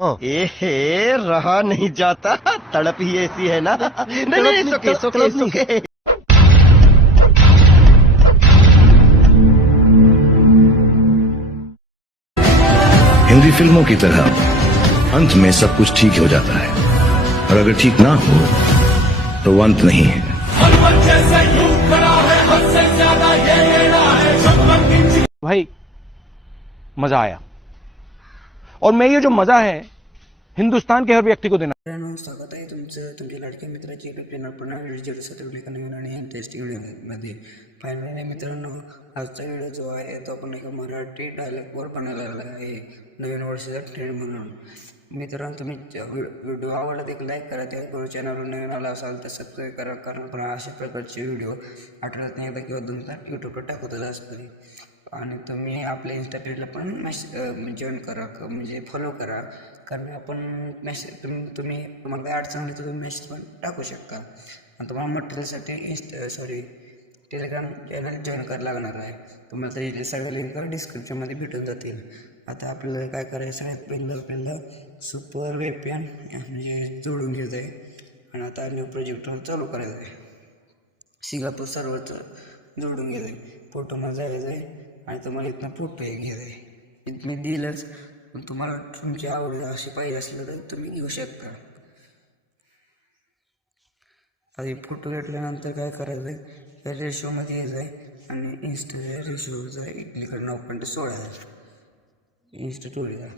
एहे रहा नहीं जाता, तड़प ही ऐसी है ना। नहीं नहीं, it's okay, it's okay. Hindi फिल्मों की तरह अंत में सब कुछ ठीक हो जाता है, और अगर ठीक ना हो तो वो अंत नहीं है। भाई मजा आया, और मैं ये जो मजा है हिंदुस्तान के हर व्यक्ति को देना। मित्रांनो, स्वागत आहे तुमचं तुमच्या लाडक्या मित्राची युट्यूब चॅनल पुन्हा व्हिडिओ नवीन आणि इंटरेस्टिंग व्हिडिओमध्ये. फायनली मित्रांनो, आजचा व्हिडिओ जो आहे तो आपण एका मराठी डायलॉगवर बनवलेला आहे, नवीन वर्षाचा ट्रेंड म्हणून. मित्रांनो, तुम्ही व्हिडिओ आवडला तर लाईक करा, त्याचबरोबर चॅनलवर नवीन आला असाल तर सबस्क्राईब करा, कारण पुन्हा अशा प्रकारचे व्हिडिओ आठवड्यात एकदा किंवा दोनदा यूट्यूबवर टाकतच असतो. आणि तुम्ही आपल्या इंस्टा पेजला पण जॉईन करा, म्हणजे फॉलो करा, कारण आपण मेसेज तुम्हाला काय अडचण आली तर तुम्ही मेसेज पण टाकू शकता. आणि तुम्हाला मटेरियलसाठी टेलिग्राम चॅनल जॉईन करायला लागणार आहे. तुम्हाला त्याची सगळ्या लिंक डिस्क्रिप्शनमध्ये भेटून जातील. आता आपल्याला काय करायचं आहे, पहिलं सुपर VPN म्हणजे जोडून घ्यायचं आहे. आणि आता न्यू प्रोजेक्ट चालू करायचं आहे. सिंगापूर सर्व्हरचं जोडून घ्यायचं आहे. फोटोमध्ये जायचं आहे आणि तुम्हाला इथनं फोटो घ्यायचं आहे. इथं मी दिलंच, पण तुम्हाला तुमची आवड अशी पाहिजे असलं तर तुम्ही घेऊ शकता. आधी फोटो घेतल्यानंतर काय करायचं, त्या रेशोमध्ये यायचं आहे आणि इन्स्टाच्या रेशोचा क्लिक 9.16 इन्स्टा स्टोरीचा.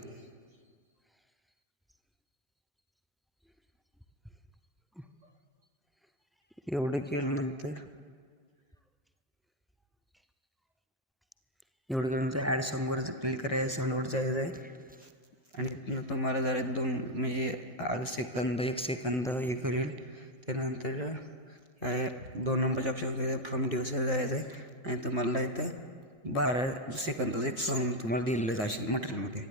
एवढं केल्यानंतर ॲड सॉन्गवरचं क्लिक करायचं, साऊंडवर जायचं आहे. आणि तुम्हाला जरा म्हणजे एक सेकंद हे करेल. त्यानंतर 2 नंबरच्या ऑप्शन फ्रॉम डिव्हाइसवर जायचं आहे आणि तुम्हाला इथं 12 सेकंदाचं एक सॉन्ग तुम्हाला दिलेलं असेल मटेरियलमध्ये.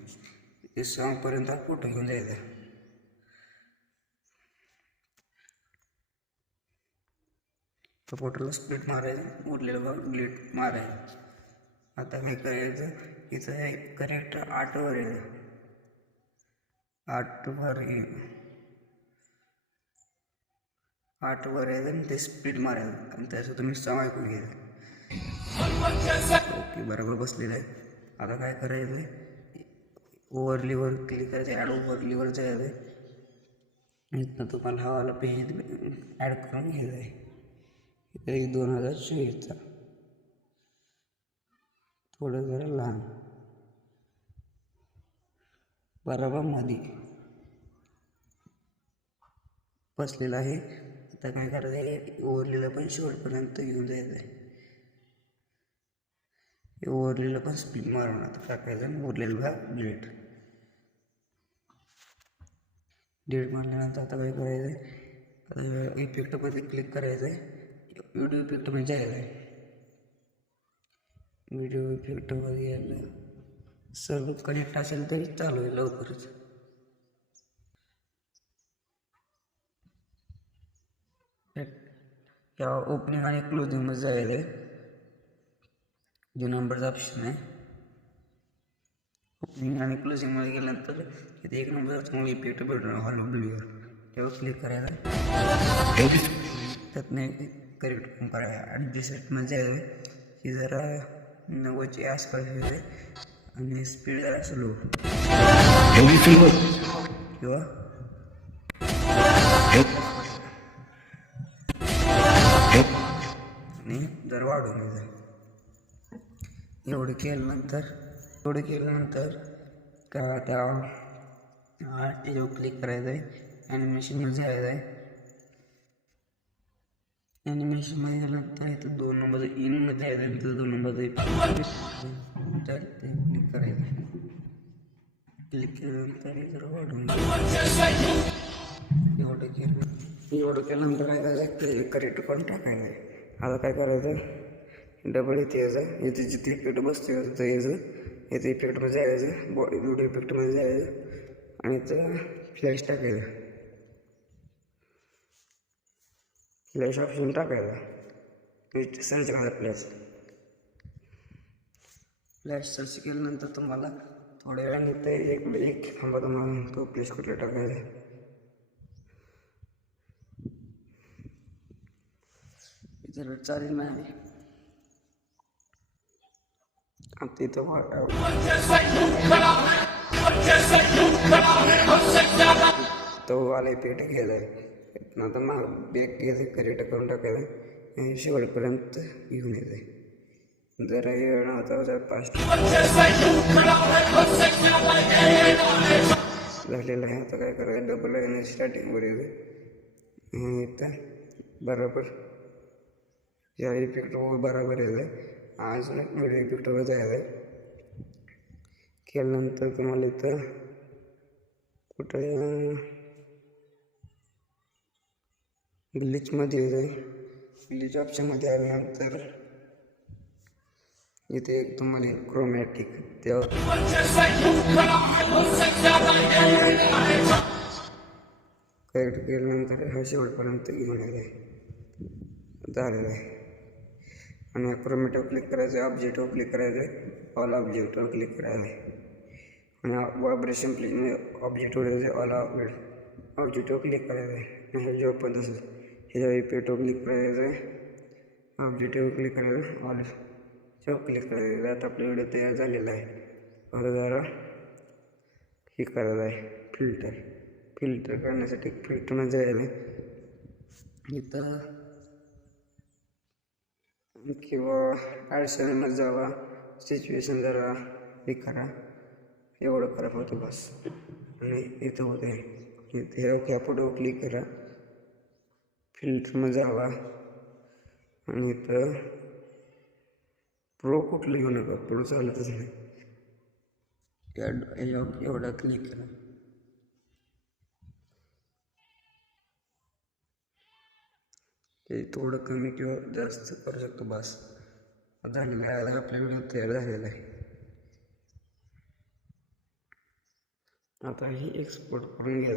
ते सॉन्गपर्यंत फोटो घेऊन जायचा आहे. तो फोटोला स्प्लिट मारायचं, उरलेलं भाग डिलीट मारायचं. आता काय करायचं, इथं एक करेक्टर 8वर येतं, 8वर यायचं आणि ते स्पीड मारायचं आणि त्याचं तुम्ही सॉन्ग ऐकून घ्यायचं. ओके, बरोबर बसलेलं आहे. आता काय करायचं, ओव्हरलीवर क्लिक करायचं, ॲड ओव्हरलीवर जायचं आहे. इथनं तुम्हाला हवाला पेज ॲड करून घ्यायचं आहे. इथं एक 2024चा थोडं जरा लहान बरोबर मध्ये बसलेलं आहे. आता काय करायचं आहे, ओव्हरलीला पण शेवटपर्यंत घेऊन जायचं आहे. ओव्हरलीला पण स्पीड मारून आता टाकायचं आणि उरलेला भाग डिलीट मारल्यानंतर आता काय करायचं आहे, आता इफेक्टमध्ये क्लिक करायचं आहे, व्हिडिओ इफेक्टमध्ये जायचं आहे. व्हिडिओ इफेक्टमध्ये यायला सर्व कनेक्ट असेल तरी चालू आहे लवकरच. या ओपनिंग आणि क्लोजिंगमध्ये जायचं आहे. 2 नंबरचा ऑप्शन आहे. ओपनिंग आणि क्लोजिंगमध्ये गेल्यानंतर तिथे 1 नंबरचा तुम्हाला इफेक्ट भेटणार हॉलो ब्ल्यूवर, त्यावर क्लिक करायचं. त्यातनं करेक्ट करायचं आणि डिसेटमध्ये जायचं, की जरा 90च्या आसपास आहे आणि स्पीड जरा स्लो किंवा आणि जर वाढून घ्यायचं. एवढं केल्यानंतर का त्या याच्यावर क्लिक करायचं आहे, ॲनिमेशनमध्ये जायचं आहे. ॲनिमेशनमध्ये गेल्यानंतर इथं 2 नंबरचं इनमध्ये जायचं आहे, तिथं 2 नंबरचं तर ते क्लिक करायचं आहे. क्लिक केल्यानंतर जर वाढून एवढं केल्यानंतर काय करायचं, करेक्ट पण टाकायचं आहे. आता काय करायचं, डबल इथे यायचं, इथे जिथे इफेक्ट बसते तिथं यायचं, इथे इफेक्टमध्ये जायचं, बॉडी व्हिडिओ इफेक्टमध्ये जायचं आणि इथं फ्लॅश टाकायचं. फ्लॅश ऑप्शन टाकायचा, सर्च करा फ्लॅश सर्च केल्यानंतर तुम्हाला थोड्या वेळाने ते एक थांबा तुम्हाला तो प्लेस कुठे टाकायचा आहे. इथं चालेल नाही आता इथं तो आलाय पेट घ्यायलाय. आता मग बॅग घ्यायचं करेक्ट करून टाकायचं आणि शेवटपर्यंत घेऊन येते. जरा वेळ नव्हता जर फास्ट झालेलं आहे. आता काय करायचं डबल आहे स्टार्टिंगवर येते इथं बरोबर या इफेक्टवर बरोबर येतं. अजून एक व्हिडिओ इफेक्टवर जायचं केल्यानंतर तुम्हाला इथं कुठं ग्लिचमध्ये जाईल. ग्लिच ऑप्शनमध्ये आल्यानंतर इथे तुम्हाला क्रोमॅटिक तेव्हा करेक्ट केल्यानंतर हा शेवटपर्यंत घेऊन झालेलं आहे. आणि क्रोमॅटिकवर क्लिक करायचं आहे, ऑब्जेक्टवर क्लिक करायचं आहे, ऑल ऑब्जेक्टवर क्लिक करायचं आहे आणि व्हायब्रेशन क्लिक ऑब्जेक्टवर जायचं ऑल ऑब्जेक्टवर क्लिक करायचं आहे. हे जेव्हा पण तसंच ह्याच्या इफेक्टवर क्लिक करायचं आहे, ऑब्जेक्टवर क्लिक करायचं ऑल क्लिक करायचं. आता आपला व्हिडिओ तयार झालेला आहे. आता जरा हे करायचं आहे फिल्टर करण्यासाठी फिल्टरमध्ये जायला इथं किंवा अडचणीमध्ये जावा सिच्युएशन जरा हे करा एवढं करा फक्त बस. आणि इथं होते इथे ओके फोटो क्लिक करा फिल्टरमध्ये जावा आणि इथं प्रो कुठलं घेऊ नका प्रो चालतच नाही. एवढा क्लिक करा ते थोडं कमी किंवा जास्त करू शकतो बस. झालेलं आहे आपला व्हिडिओ तयार झालेला आहे. आता ही एक्सपोर्ट करून घ्या.